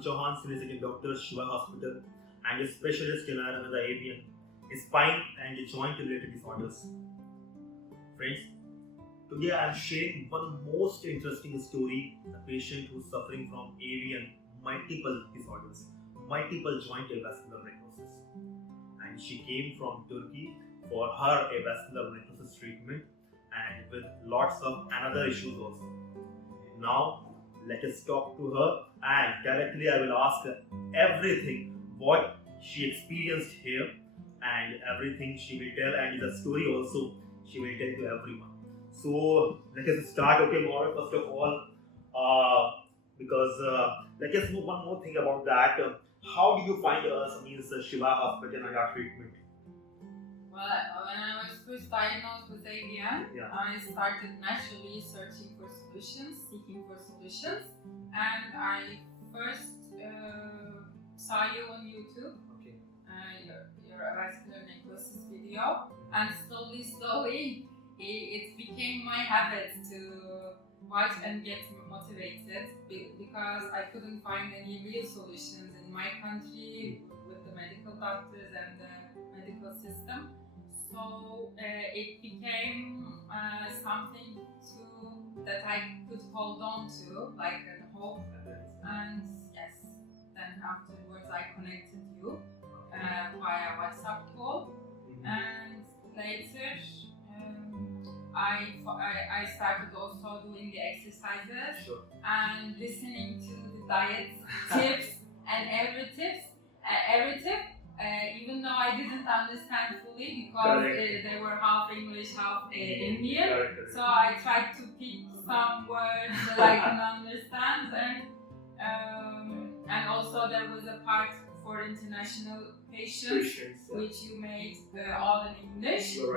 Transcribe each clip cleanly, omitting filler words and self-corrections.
Chauhan, Senior Doctor, Shivaya Hospital, and a specialist in the AVN, spine and joint related disorders. Friends, today I am sharing one most interesting story, a patient who is suffering from AVN, multiple disorders, multiple joint avascular necrosis. And she came from Turkey for her avascular necrosis treatment and with lots of another issues also. Now, let us talk to her and directly I will ask her everything what she experienced here and everything she will tell, and the story also she will tell to everyone. So let us start. Okay, Maura, first of all, because let us know one more thing about that. How did you find us, means Shivaya Hospital and our treatment? Well, when I was first diagnosed with AVN, I started naturally searching for solutions, seeking for solutions, and I first saw you on YouTube, your avascular necrosis video, and slowly it became my habit to watch and get motivated because I couldn't find any real solutions in my country with the medical doctors and the medical system. So it became something that I could hold on to, like a hope. And yes, then afterwards I connected you via WhatsApp call, and later I started also doing the exercises and listening to the diet tips and every tip. Even though I didn't understand fully because they were half English, half Indian, so I tried to pick some words that I can understand, and also there was a part for international patients which you made all in English. So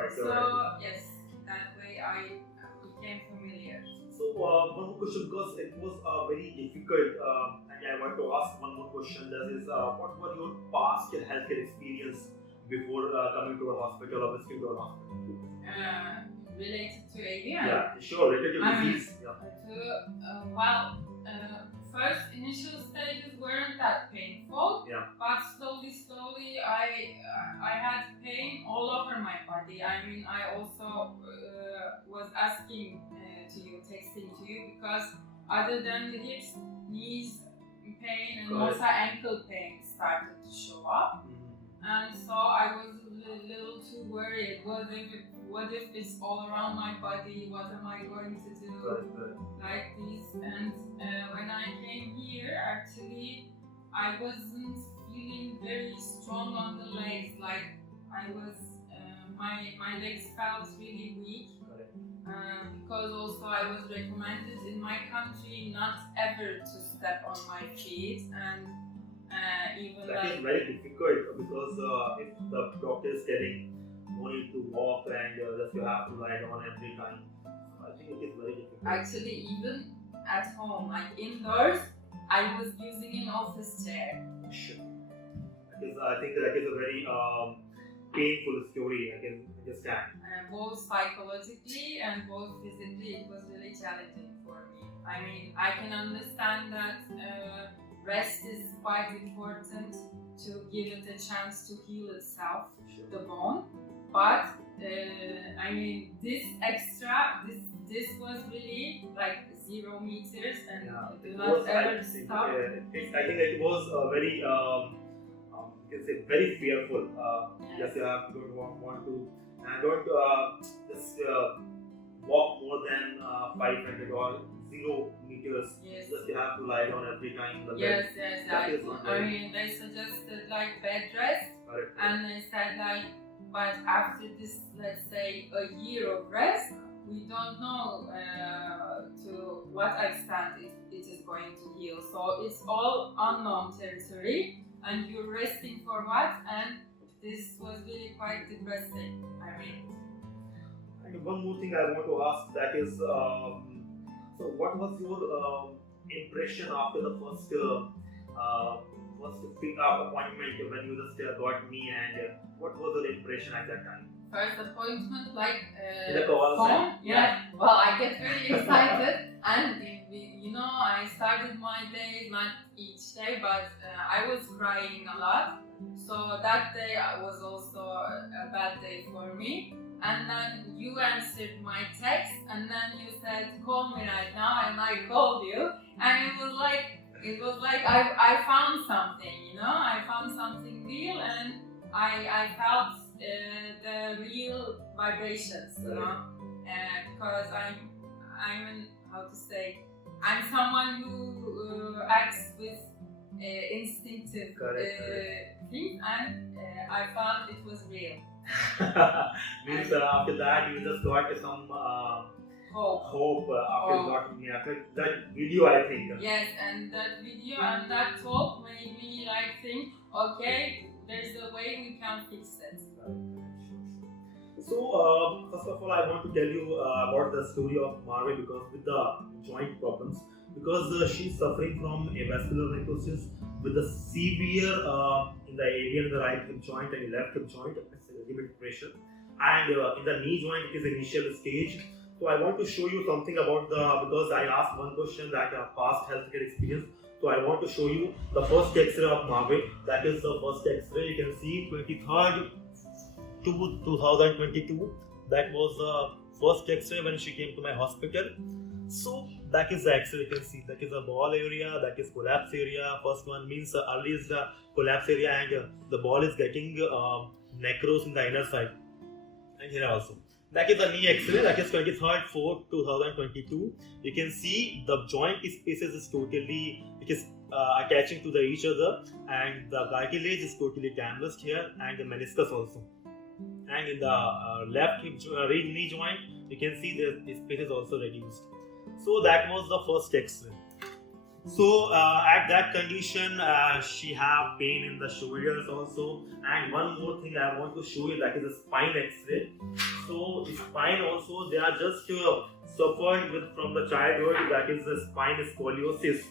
yes, that way I became familiar. So one more question, because it was very difficult, and I want to ask one more question. That is, what were your past healthcare experience before coming to a hospital or visiting to a hospital? Related to AVN? Yeah, sure. Related to disease. First initial stages weren't that painful, but slowly I had pain all over my body. I mean, I also was asking texting to you, because other than the hips, knees pain and also ankle pain started to show up. And so I was a little too worried. What if it's all around my body? What am I going to do? Like this. And when I came here, actually, I wasn't feeling very strong on the legs. Like I was, my legs felt really weak. Because also I was recommended in my country not ever to step on my feet, and even that is very difficult, because if the doctor is telling no need to walk and just you have to lie down every time, so I think it is very difficult. Actually, even at home, like indoors, I was using an office chair. Sure. Because I think that is a very painful story, I can understand. Both psychologically and both physically, it was really challenging for me. I mean, I can understand that rest is quite important to give it a chance to heal itself, the bone. But I mean, this was really like 0 meters and do not ever stop. I think it was very, you can say, very fearful. Yes, you have don't want to, and don't just walk more than 500 or 0 meters. Yes. Just you have to lie down every time. Yes. I mean, they suggested like bed rest, and they said like, but after this, let's say a year of rest, we don't know to what extent it is going to heal. So it's all unknown territory, and you're resting for what? And this was really quite depressing. I mean. And one more thing I want to ask, that is, so what was your impression after the first pick-up appointment when you just got me, and what was your impression at that time? first appointment, like in the call phone. Yeah. Well, I get very excited, and I started my day, not each day, but I was crying a lot. So that day was also a bad day for me. And then you answered my text, and then you said, "Call me right now," and I called you, and it was like I found something, I found something real, and I felt the real vibrations, because I'm someone who acts with instinctive things, and I felt it was real. Means after that you just got some hope after that video, I think. Yes, and that video and that talk made me think, okay, there's a way we can fix it. So, first of all, I want to tell you about the story of 𝑪𝒉𝒂𝒂𝒔𝒉 because with the joint problems, because she's suffering from avascular necrosis with the severe in the AVN, the right hip joint and left hip joint, it's a little bit pressure, and in the knee joint it is initial stage. So I want to show you something about because I asked one question that past healthcare experience. So I want to show you the first X-ray of 𝑪𝒉𝒂𝒂𝒔𝒉. That is the first X-ray. You can see 23rd to 2022. That was the first X-ray when she came to my hospital. So that is the X-ray. You can see that is the ball area, that is collapse area. First one means early is the collapse area, and the ball is getting necros in the inner side, and here also. That is the knee X-ray. That is 23rd 4th 2022. You can see the joint spaces is totally, it is attaching to each other, and the cartilage is totally damaged here, and the meniscus also. And in the left hip knee joint, you can see the space is also reduced. So that was the first X-ray. So at that condition, she have pain in the shoulders also. And one more thing I want to show you, that is a spine X-ray. So the spine also, they are just suffered with from the childhood, that is the spine scoliosis.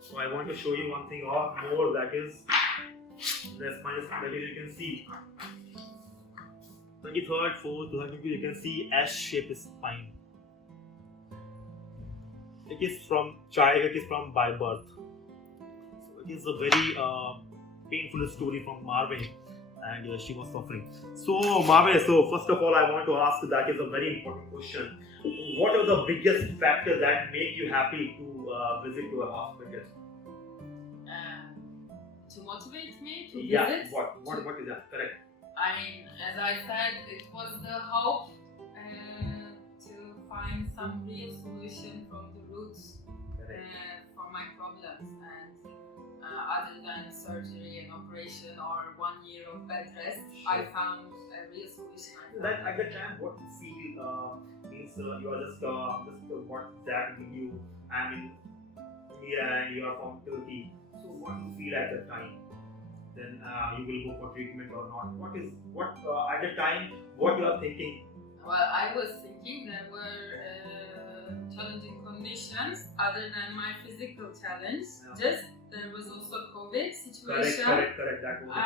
So I want to show you one thing more, that is the spine, that is, you can see 23rd 4th 2022, you can see S-shaped spine. It is from childhood, it is from by birth. So it is a very painful story from 𝑪𝒉𝒂𝒂𝒔𝒉, and she was suffering. So 𝑪𝒉𝒂𝒂𝒂𝒔𝒉, so first of all I want to ask, that is a very important question. What are the biggest factors that make you happy to visit to a hospital? To motivate me to visit? visit? What is that? Correct. I mean, as I said, it was the hope to find some real solution from the roots for my problems, and other than surgery and operation or 1 year of bed rest, I found a real solution. At that time, what you feel means you are just what that video, I mean, India, and you are from Turkey. So what you feel at that time? Then you will go for treatment or not? What at the time, what you are thinking? Well, I was thinking there were challenging conditions other than my physical challenge. Just there was also COVID situation. Correct. That was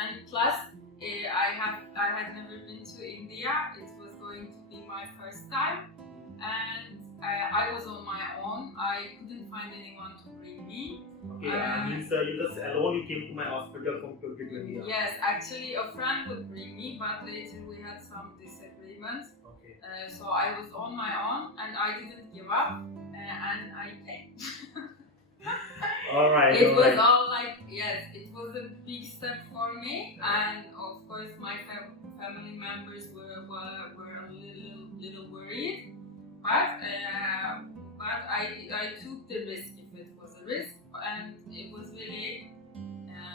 and plus I had never been to India. It was going to be my first time, and I was on my own. I couldn't find anyone to bring me. Okay, means you just alone you came to my hospital from Turkey to India. Yes, actually a friend would bring me, but later we had some disagreements. Okay. So I was on my own, and I didn't give up, and I came. Alright. It was all like, yes, it was a big step for me, and of course my family members were a little worried, but I took the risk if it was a risk, and it was really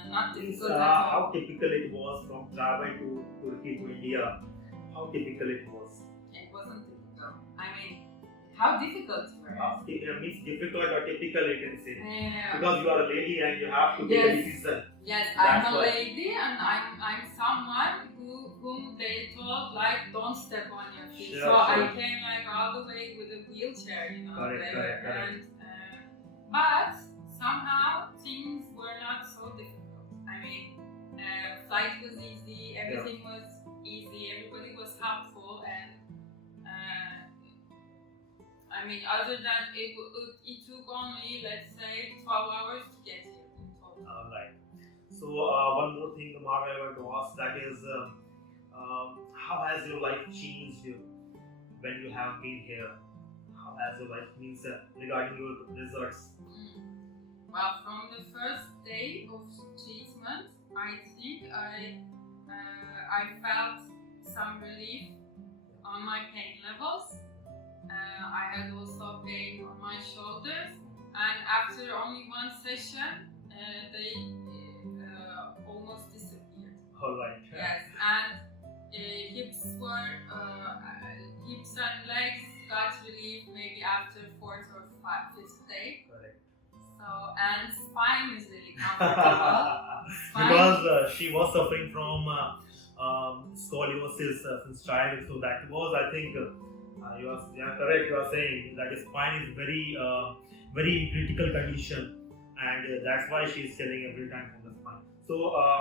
not difficult at all. How typical it was from travel to Turkey to India? How typical it was? It wasn't typical. I mean, how difficult were it? Means difficult or typical, you can say. Because you are a lady and you have to take a decision. Yes, I'm a lady, and I'm someone whom they told don't step on your feet. Sure. I came all the way with a wheelchair, Correct. But somehow things were not so difficult. I mean, flight was easy, everything was easy. Everybody was helpful, and I mean, other than it took only, let's say, 12 hours to get here in total. Right. So one more thing, Mara, I want to ask, that is, how has your life changed when you have been here? How has your life means regarding your results? Well, from the first day of treatment, I think I felt some relief on my pain levels. I had also pain on my shoulders, and after only one session, they almost disappeared. All right. Yes, and hips and legs got relief maybe after 4th or 5th day. Correct. So, and spine is really comfortable. Because she was suffering from scoliosis since childhood, so that was, I think, you are correct. You are saying that spine is very critical condition, and that's why she is telling every time from the spine. So,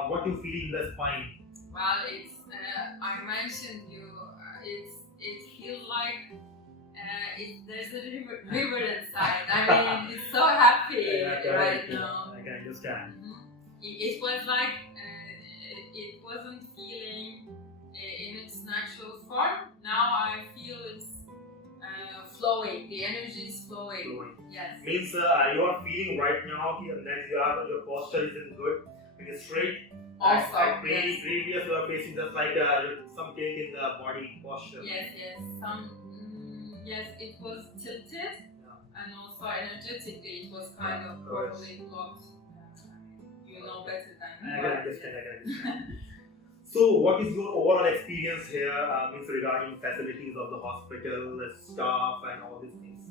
what do you feel in the spine? Well, it's I mentioned you. It feels like there's a river inside. I mean, it's so happy right now. I can understand. It was like it wasn't feeling in its natural form. Now I feel it's flowing. The energy is flowing. Yes. Means you are feeling right now that your posture isn't good. It is straight. Also, previous you are facing just like some cake in the body posture. Yes. Yes, it was tilted, and also energetically it was kind of properly blocked. You know better than me. I can understand. So, what is your overall experience here means regarding facilities of the hospital, the staff, and all these things?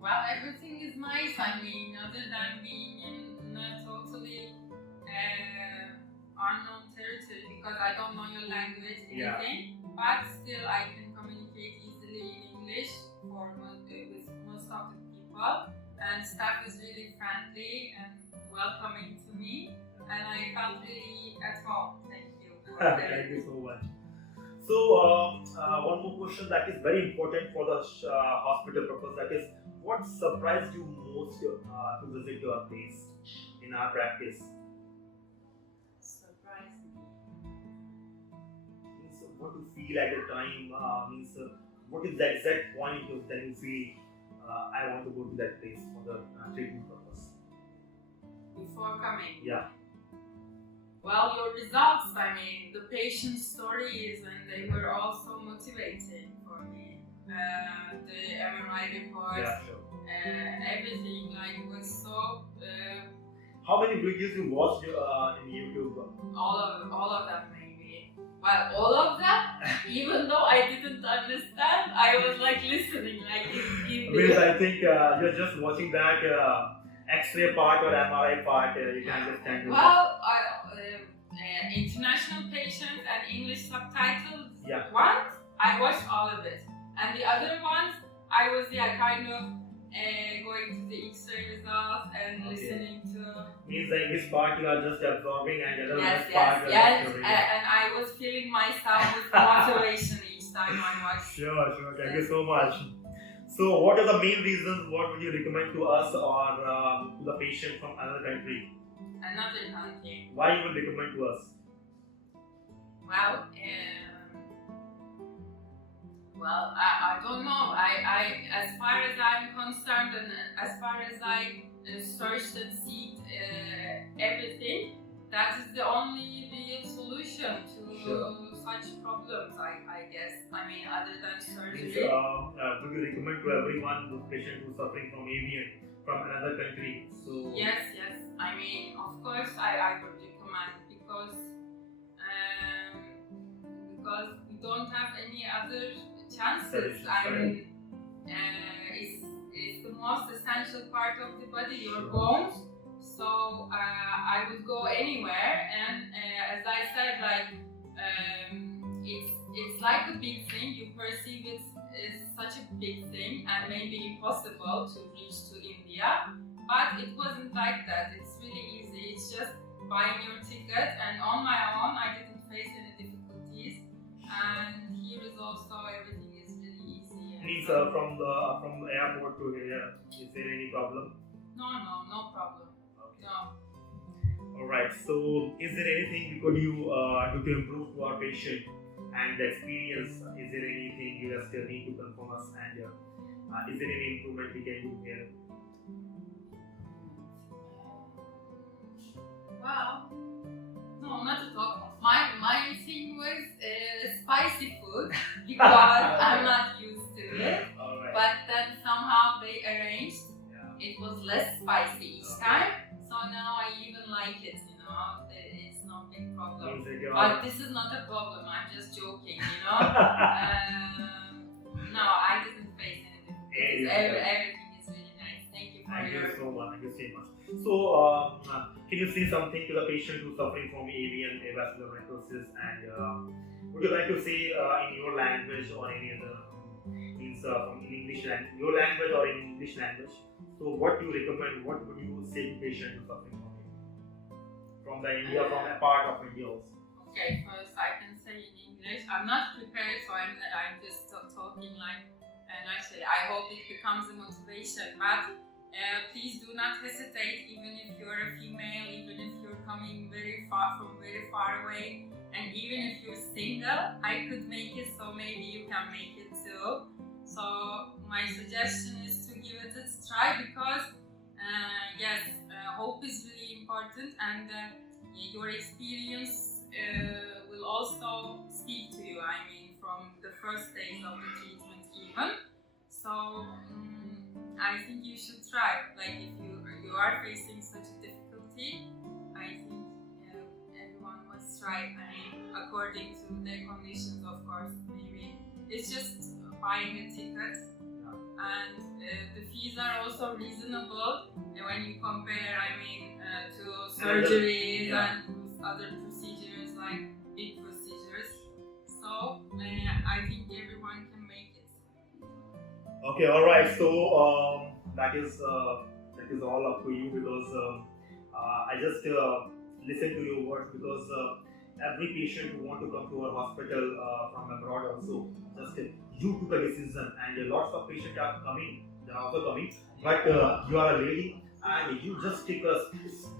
Well, everything is nice. I mean, other than being in a totally unknown territory, because I don't know your language, anything, but still I can communicate easily in English with most of the people, and staff is really friendly and welcoming to me, and I felt really at home. Thank you. Thank you so much. So, one more question that is very important for the hospital purpose, that is, what surprised you most to visit your place in our practice? What you feel at the time, what is the exact point of that you feel I want to go to that place for the treatment purpose? Before coming? Yeah. Well, your results, I mean, the patient stories, and they were also motivating for me. The MRI reports, everything was so... How many videos you watched in YouTube? All of them, maybe. Well, all of them, even though I didn't understand, I was listening, Because I think you're just watching that X-ray part or MRI part, you can understand. Well, international patients and English subtitles ones, I watched all of it. And the other ones, I was kind of going to the X-ray results and listening to... Means the English part you are just absorbing, and the other part and I was filling myself with motivation each time I watched. Sure, thank you so much. So what are the main reasons, what would you recommend to us or to the patient from another country? Another country. Why you would recommend to us? Well, I don't know. I as far as I'm concerned, and as far as I searched and seeked everything, that is the only real solution to such problems, I guess. I mean, other than surgery. Would you recommend to everyone, the patient who's suffering from AVN from another country? So yes. I mean, of course, I would recommend, because we don't have any other chances. I mean, it's the most essential part of the body, your bones. So I would go anywhere, and as I said, it's like a big thing. You perceive it as such a big thing and maybe impossible to reach to India, but it wasn't like that. It's really easy. It's just buying your ticket, and on my own, I didn't face any difficulties. means from the airport to here, is there any problem? No problem. Okay. No. Alright, so is there anything we could do to improve to our patient and the experience? Is there anything you guys still need to confirm us, and is there any improvement we can do here? Well, no, not at all. My thing was spicy food because I'm not used to it. Alright. But then somehow they arranged. It was less spicy each time. So now I even like it, you know. It's no big problem. But this is not a problem. I'm just joking, you know. No, I didn't face any difficulties. Everything is really nice. Thank you for your. Thank you so much. So, can you say something to the patient who's suffering from AVN, avascular necrosis, and would you like to say in your language or any other means in English language, your language or in English language? So, what do you recommend? What would you say to patient who's suffering from AVN? From the India, from a part of India also. Okay, first I can say in English. I'm not prepared, so I'm just talking like. And actually, I hope it becomes a motivation. But please do not hesitate, even if you're a female, even if you're coming very far away, and even if you're single, I could make it, so maybe you can make it too. So my suggestion is to give it a try, because yes, hope is really important, and your experience will also speak to you. I mean, from the first days of the treatment even. So I think you should try. Like, if you are facing such a difficulty, I think everyone must try. I mean, according to their conditions, of course. Maybe it's just buying a ticket, and the fees are also reasonable when you compare. I mean, to surgeries and to other procedures, like big procedures. So I think everyone can make it. Okay, all right. So that is all up to you, because I just listen to your words, because every patient who want to come to our hospital from abroad also, just you took a decision, and lots of patients are coming. They are also coming, but you are a lady, and you just take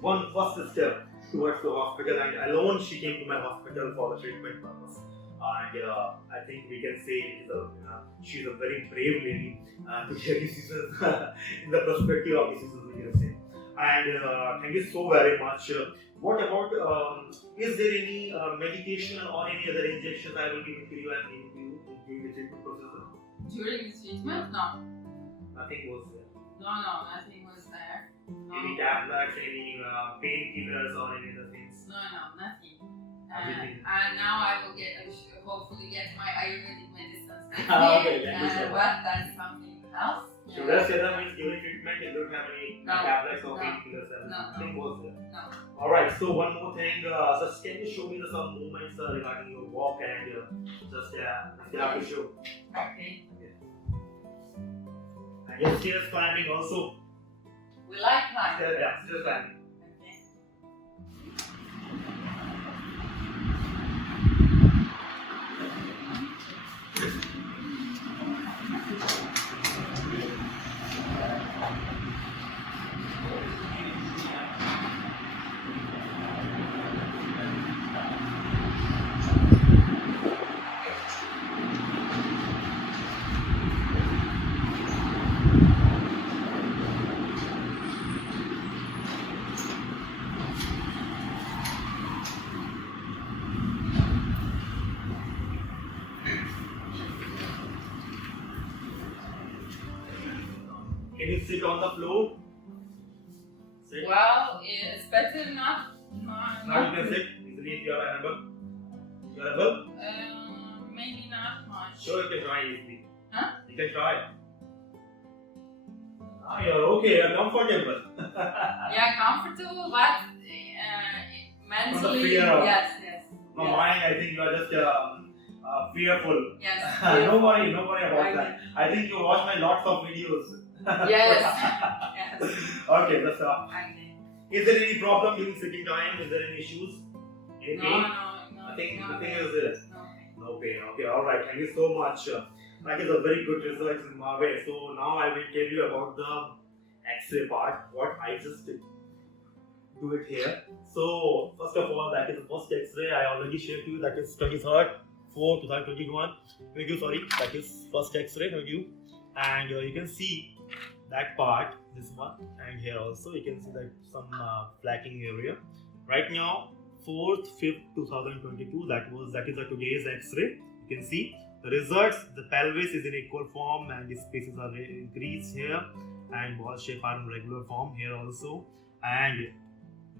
one first step towards the hospital, and alone she came to my hospital for the treatment purpose. And I think we can say she's a very brave lady to take decisions in the perspective of decisions, we can say. And thank you so very much. What about, is there any medication or any other injections I will give it to you and give it to you during the treatment process? During the treatment? No. Nothing was there. No, nothing was there. No. Any tablets, any painkillers or any other things? No, nothing. And now I will hopefully get my Ayurvedic medicines. Okay, but that's something else. 𝑨𝒗𝒊𝒏𝒂𝒔𝒉 means during treatment you don't have any tablets or painkillers. Nothing was there. No. Alright, so one more thing, just can you show me some movements regarding your walk, and just you have to show. Okay. And your stairs climbing also. We like climbing. Stairs climbing. Can you sit on the floor? Sit. Well, it's better not. Now you can sit easily if you are able. You are able? Maybe not much. Sure, you can try easily. Huh? You can try. You are okay, you are comfortable. Yeah, comfortable, but mentally, yes. No, mine, I think you are just fearful. Yes. No worry about that. I think you watch my lots of videos. Yes. Okay, that's all. Okay. Is there any problem during sitting time? Is there any issues? Any pain? No. Nothing is there. No. No pain. Okay, alright. Thank you so much. That is a very good result in Mumbai. So now I will tell you about the X-ray part. What I just did. Do it here. So first of all, that is the first X-ray I already shared to you. That is 23rd 4 2021. That is first X-ray review, and you can see that part, this one, and here also you can see that some flaking area. Right now, 4th 5th 2022. That is a today's X-ray. You can see the results. The pelvis is in equal form, and the spaces are increased here, and ball shape are in regular form here also, and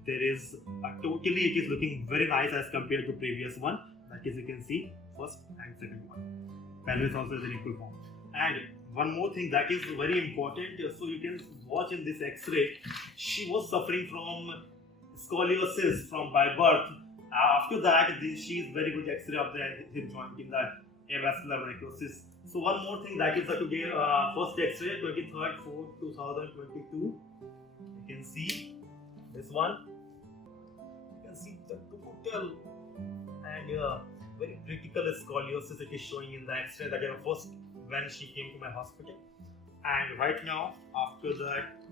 there is a totally, it is looking very nice as compared to previous one. That is, you can see first and second one. Pelvis also is in equal form. And one more thing that is very important, so you can watch in this X-ray, she was suffering from scoliosis from by birth. After that, she is very good X-ray of the hip joint in the avascular necrosis. So one more thing, that is the today first X-ray, 23rd 4 2022. You can see this one. See the total and very critical scoliosis it is showing in the X-ray. That is first when she came to my hospital, and right now after that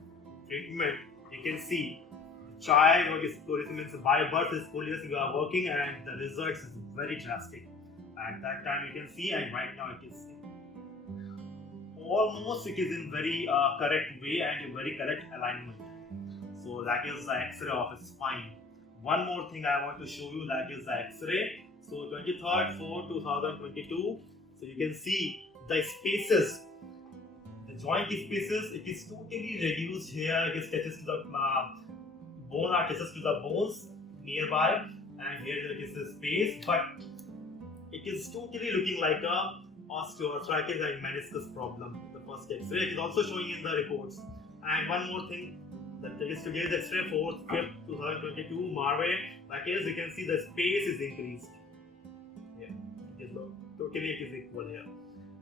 treatment you can see the child or scoliosis means by birth scoliosis you are working, and the results is very drastic. At that time you can see, and right now it is almost it is in very correct way and very correct alignment. So that is the X-ray of his spine. One more thing I want to show you, that is the X-ray. So 23rd 4 2022. So you can see the spaces, the joint spaces, it is totally reduced here. It is touches to the bone, or touches to the bones nearby, and here it is the space, but it is totally looking like a osteoarthritis and meniscus problem. The first X-ray, it is also showing in the reports. And one more thing, that is today's X-ray 4th 5th 2022 Mumbai. That is, you can see the space is increased. Here, it is totally it is equal here,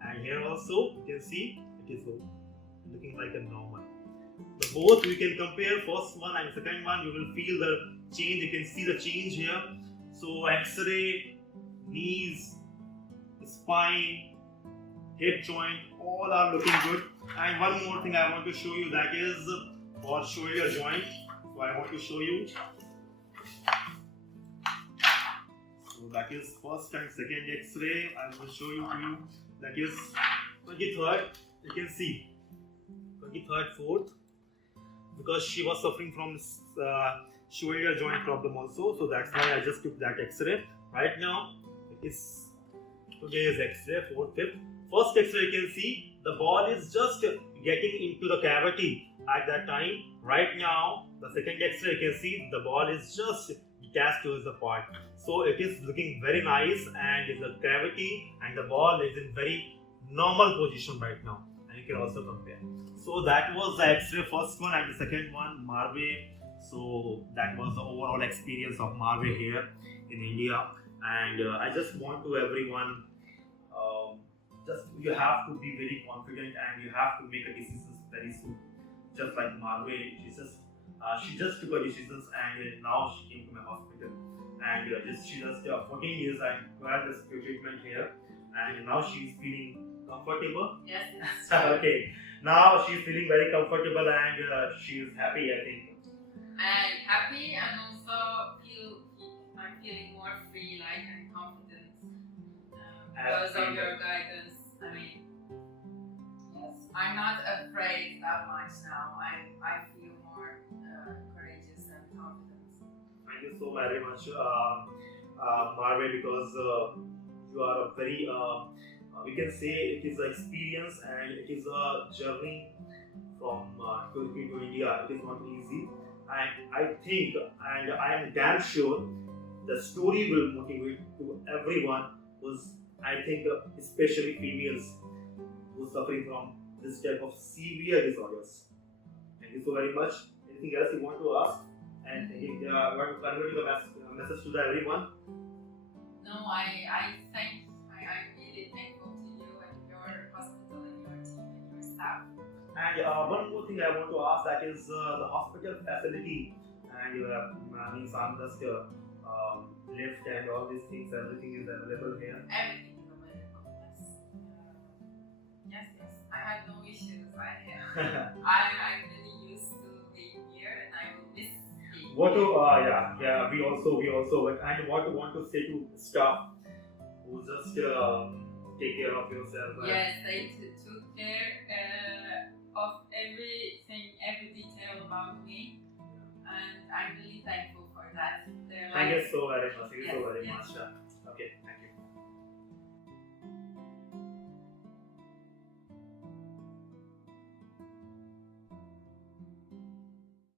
and here also you can see it is looking like a normal. The both we can compare first one and second one. You will feel the change. You can see the change here. So X-ray, knees, spine, hip joint, all are looking good. And one more thing I want to show you, that is for shoulder joint. So I want to show you. So that is first and second X-ray. I will show you to you. That is 23rd. You can see 23rd 4th, because she was suffering from shoulder joint problem also. So that's why I just took that X-ray. Right now it is today's X-ray 4th 5th. First X-ray you can see the ball is just getting into the cavity at that time. Right now the second X-ray you can see the ball is just detached towards the part. So it is looking very nice, and the cavity and the ball is in very normal position right now, and you can also compare. So that was the X-ray first one, and the second one Mumbai. So that was the overall experience of Mumbai here in India. And I just want to everyone, just you have to be very confident, and you have to make a decision very soon. Just like Mumbai, she just took a decision, and now she came to my hospital, and she just 14 years and 12 years treatment here, and now she is feeling comfortable. Yes. Okay, now she is feeling very comfortable, and she is happy, I think. I'm happy, and also I'm feeling more free, like, and confident because of your guidance. I mean, yes, I'm not afraid that much now. I feel more courageous and confident. Thank you so very much, Mumbai, because you are a very, we can say it is an experience, and it is a journey from Turkey to India. It is not easy, and I think, and I am damn sure, the story will motivate to everyone who's, I think, especially females who are suffering from this type of severe disorders. Thank you so very much. Anything else you want to ask? And you want to convey the message to everyone? No, I'm really thankful to you and your hospital and your team and your staff. And one more thing I want to ask, that is the hospital facility. And means I'm just lift and all these things, everything is available here. Everything is available. Yes. Yes. I had no issues. I'm really used to being here, and I will miss being What to, here. we also, and what you want to say to staff who just take care of yourself? Yes, they took care of everything, every detail about me, and I'm really thankful for that. Thank you so very much. Thank you so very much.